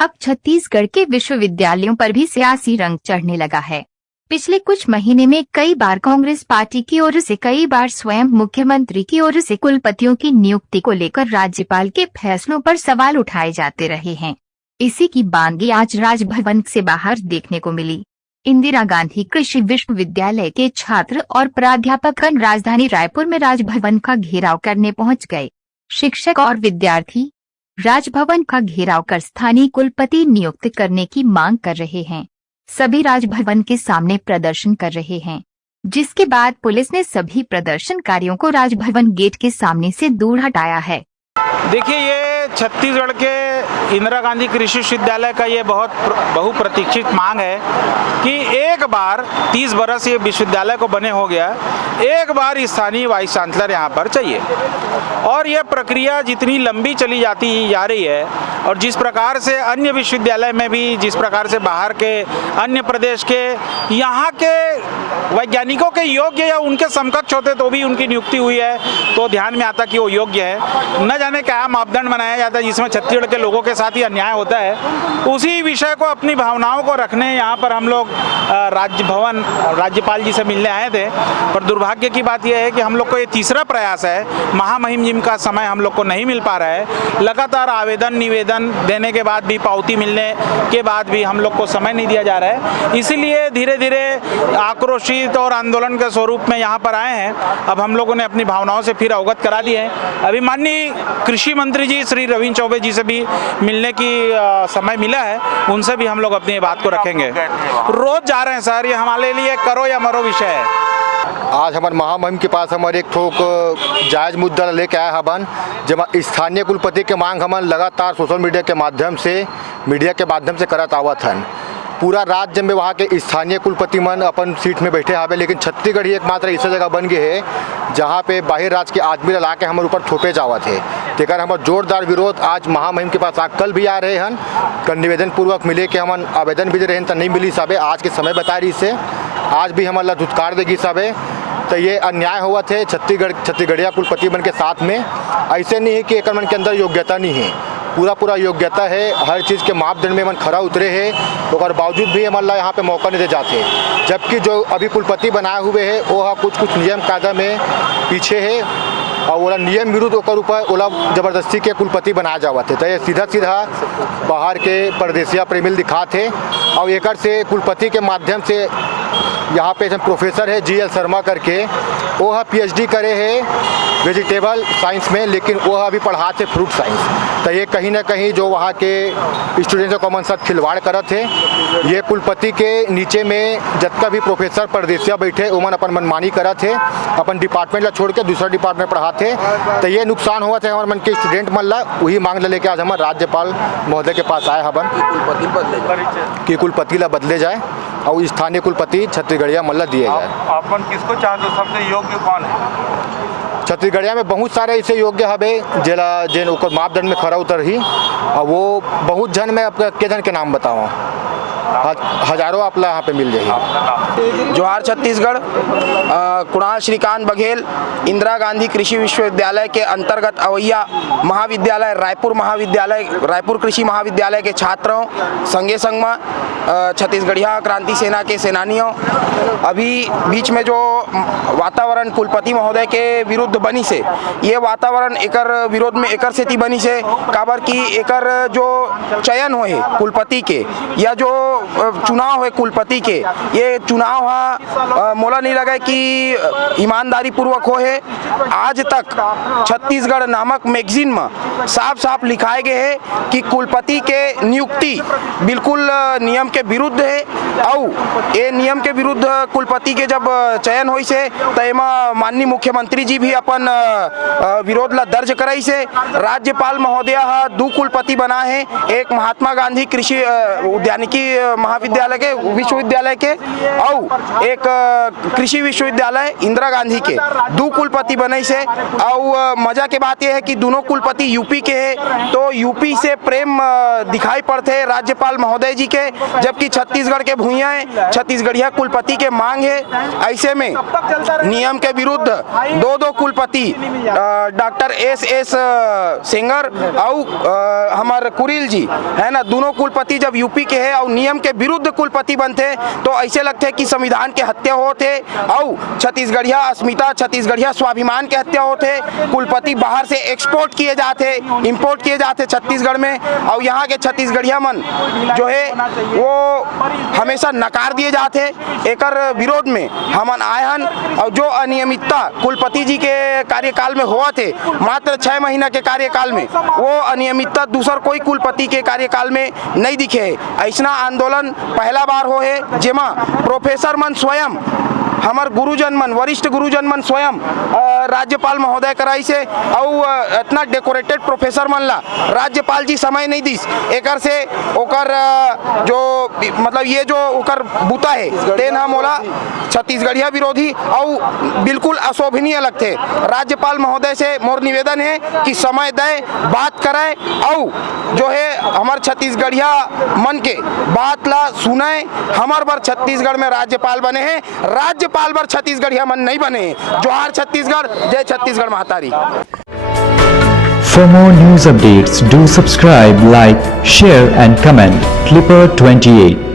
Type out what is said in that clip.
अब छत्तीसगढ़ के विश्वविद्यालयों पर भी सियासी रंग चढ़ने लगा है। पिछले कुछ महीने में कई बार कांग्रेस पार्टी की ओर से, कई बार स्वयं मुख्यमंत्री की ओर से कुलपतियों की नियुक्ति को लेकर राज्यपाल के फैसलों पर सवाल उठाए जाते रहे हैं। इसी की बानगी आज राजभवन से बाहर देखने को मिली। इंदिरा गांधी कृषि विश्वविद्यालय के छात्र और प्राध्यापकगण राजधानी रायपुर में राजभवन का घेराव करने पहुंच गए। शिक्षक और विद्यार्थी राजभवन का घेराव कर स्थानीय कुलपति नियुक्त करने की मांग कर रहे हैं। सभी राजभवन के सामने प्रदर्शन कर रहे हैं, जिसके बाद पुलिस ने सभी प्रदर्शनकारियों को राजभवन गेट के सामने से दूर हटाया है। देखिए, ये छत्तीसगढ़ के इंदिरा गांधी कृषि विश्वविद्यालय का ये बहुत बहुप्रतीक्षित मांग है कि एक बार 30 बरस ये विश्वविद्यालय को बने हो गया, एक बार स्थानीय वाइस चांसलर यहाँ पर चाहिए। और ये प्रक्रिया जितनी लंबी चली जा रही है और जिस प्रकार से अन्य विश्वविद्यालय में भी, जिस प्रकार से बाहर के अन्य प्रदेश के यहाँ के वैज्ञानिकों के योग्य या उनके समकक्ष होते तो भी उनकी नियुक्ति हुई है, तो ध्यान में आता कि वो योग्य है। न जाने क्या मापदंड बनाया जाता है जिसमें छत्तीसगढ़ के लोगों के साथ ही अन्याय होता है। उसी विषय को, अपनी भावनाओं को रखने यहाँ पर हम लोग राजभवन राज्यपाल जी से मिलने आए थे। पर दुर्भाग्य की बात यह है कि हम लोग को ये तीसरा प्रयास है, महामहिम जिम का समय हम लोग को नहीं मिल पा रहा है। लगातार आवेदन निवेदन देने के बाद भी, पावती मिलने के बाद भी हम लोग को समय नहीं दिया जा रहा है। इसीलिए धीरे धीरे आक्रोशित और आंदोलन के स्वरूप में यहाँ पर आए हैं। अब हम लोगों ने अपनी भावनाओं से फिर अवगत करा दिए हैं। अभी माननीय कृषि मंत्री जी श्री रविंद्र चौबे जी से भी मिलने की समय मिला है, उनसे भी हम लोग अपनी बात को रखेंगे। रोज जा रहे हैं सर, ये हमारे लिए करो या मरो विषय है। आज हमारे महामहिम के पास हमारे एक ठोक जायज मुद्दा लेके आया हवन, जब स्थानीय कुलपति के मांग हमन लगातार सोशल मीडिया के माध्यम से करत आवत हन। पूरा राज्य में वहाँ के स्थानीय कुलपति मन अपन सीट में बैठे हावे, लेकिन छत्तीसगढ़ ही एकमात्र ऐसा जगह बन गए है जहाँ पे बाहर राज्य के आदमी ला के हमारे ऊपर थोपे जावत है। तेकर हमारा जोरदार विरोध आज महामहिम के पास कल भी आ रहे हन, कल निवेदन पूर्वक मिले के हमन आवेदन भी दे रहे हैं, तो नहीं मिली साबे आज के समय बता रही से आज भी हमारा धुतकार देगी साबे। तो ये अन्याय हुआ थे छत्तीसगढ़िया कुलपति मन के साथ में। ऐसे नहीं है कि एक मन के अंदर योग्यता नहीं है, पूरा योग्यता है, हर चीज़ के मापदंड में मन खरा उतरे हैं, और बावजूद भी हमारा यहाँ पे मौका नहीं दे जाते। जबकि जो अभी कुलपति बनाए हुए हैं वो कुछ नियम कायदा में पीछे है और वो नियम विरुद्ध ऊपर ओला जबरदस्ती के कुलपति बनाया जावत है। तो ये सीधा बाहर के परदेसिया प्रेमिल दिखाते और एक से कुलपति के माध्यम से यहाँ पे प्रोफेसर है GL शर्मा करके, वो PhD करे है वेजिटेबल साइंस में, लेकिन वो अभी पढ़ा थे फ्रूट साइंस। तो ये कहीं ना कहीं जो वहाँ के स्टूडेंट्स को कॉमन साथ खिलवाड़ करत है। ये कुलपति के नीचे में जितना भी प्रोफेसर परदेसिया बैठे उमन अपन मनमानी करत है, अपन डिपार्टमेंट ला छोड़ के दूसरा डिपार्टमेंट पढ़ाते। तो ये नुकसान हुआ था हमारे मन के स्टूडेंट मन ला, वही मांग लेके आज हमारे राज्यपाल महोदय के पास आए हवन कि कुलपति ला बदले जाए और स्थानीय कुलपति छत्तीसगढ़िया मल्ला दिए जाए। अपन किसको चाहते हो, सबसे योग्य कौन है? छत्तीसगढ़िया में बहुत सारे ऐसे योग्य हवे जिन ओकर मापदंड में खरा उतर ही, और वो बहुत जन में आपका के जन के नाम बताओ, हजारों आपला यहाँ पे मिल जाएगी। जोहार छत्तीसगढ़। कुणाल श्रीकांत बघेल इंदिरा गांधी कृषि विश्वविद्यालय के अंतर्गत अवैया महाविद्यालय रायपुर कृषि महाविद्यालय के छात्रों संगे संग में छत्तीसगढ़िया क्रांति सेना के सेनानियों अभी बीच में जो वातावरण कुलपति महोदय के विरुद्ध बनी से, ये वातावरण एकर विरोध में एकर सेती बनी से काबर की एकर जो चयन होए कुलपति के या जो चुनाव है कुलपति के, ये चुनाव मोला नहीं लगा कि ईमानदारी पूर्वक हो है। आज तक छत्तीसगढ़ नामक मैगजीन में साफ लिखाए गए है कि कुलपति के नियुक्ति बिल्कुल नियम के विरुद्ध है, और ये नियम के विरुद्ध कुलपति के जब चयन हुई से तो एमा माननीय मुख्यमंत्री जी भी अपन विरोध ला दर्ज कराई से। राज्यपाल महोदय 2 कुलपति बना है, एक महात्मा गांधी कृषि उद्यानिकी महाविद्यालय के विश्वविद्यालय के और एक कृषि विश्वविद्यालय इंदिरा गांधी के दो कुलपति बने से। और मजा के बात यह है कि दोनों कुलपति यूपी के हैं, तो यूपी से प्रेम दिखाई पड़ते हैं राज्यपाल महोदय जी के, जबकि छत्तीसगढ़ के भूइया है, छत्तीसगढ़िया कुलपति के मांग है। ऐसे में नियम के विरुद्ध दो कुलपति डॉक्टर एस सेंगर और हमारे कुरिल जी है ना, दोनों कुलपति जब यूपी के हैं और नियम के विरुद्ध कुलपति बनते तो ऐसे लगते है कि संविधान के हत्या होते और छत्तीसगढ़िया अस्मिता, छत्तीसगढ़िया स्वाभिमान के हत्या होते। कुलपति बाहर से एक्सपोर्ट किए जाते, इंपोर्ट किए जाते छत्तीसगढ़ में, और यहाँ के छत्तीसगढ़िया मन जो है वो हमेशा नकार दिए जाते। एकर विरोध में हमन आए हन और जो अनियमितता कुलपति जी के कार्यकाल में हुआ थे मात्र 6 महीना के कार्यकाल में, वो अनियमितता दूसर कोई कुलपति के कार्यकाल में नहीं दिखे है। ऐसा आंदोलन पहला बार हो है जेमा प्रोफेसर मन स्वयं, हमार गुरुजन मन, वरिष्ठ गुरुजन मन स्वयं राज्यपाल महोदय कराई से, और इतना डेकोरेटेड प्रोफेसर मन ला राज्यपाल जी समय नहीं दिस। एकर से ओकर जो मतलब ये जो ओकर बुता है तेन हम ओला छत्तीसगढ़िया विरोधी और बिल्कुल अशोभनीय लगते। राज्यपाल महोदय से मोर निवेदन है कि समय दे, बात करे और जो है हमार छत्तीसगढ़िया मन के बात ला सुने। हमार बार छत्तीसगढ़ में राज्यपाल बने हैं, राज्यपाल बार छत्तीसगढ़िया मन नहीं बने हैं। जोहार छत्तीसगढ़, जय छत्तीसगढ़ महातारी। For more news updates, do subscribe, like, share and comment. Clipper 28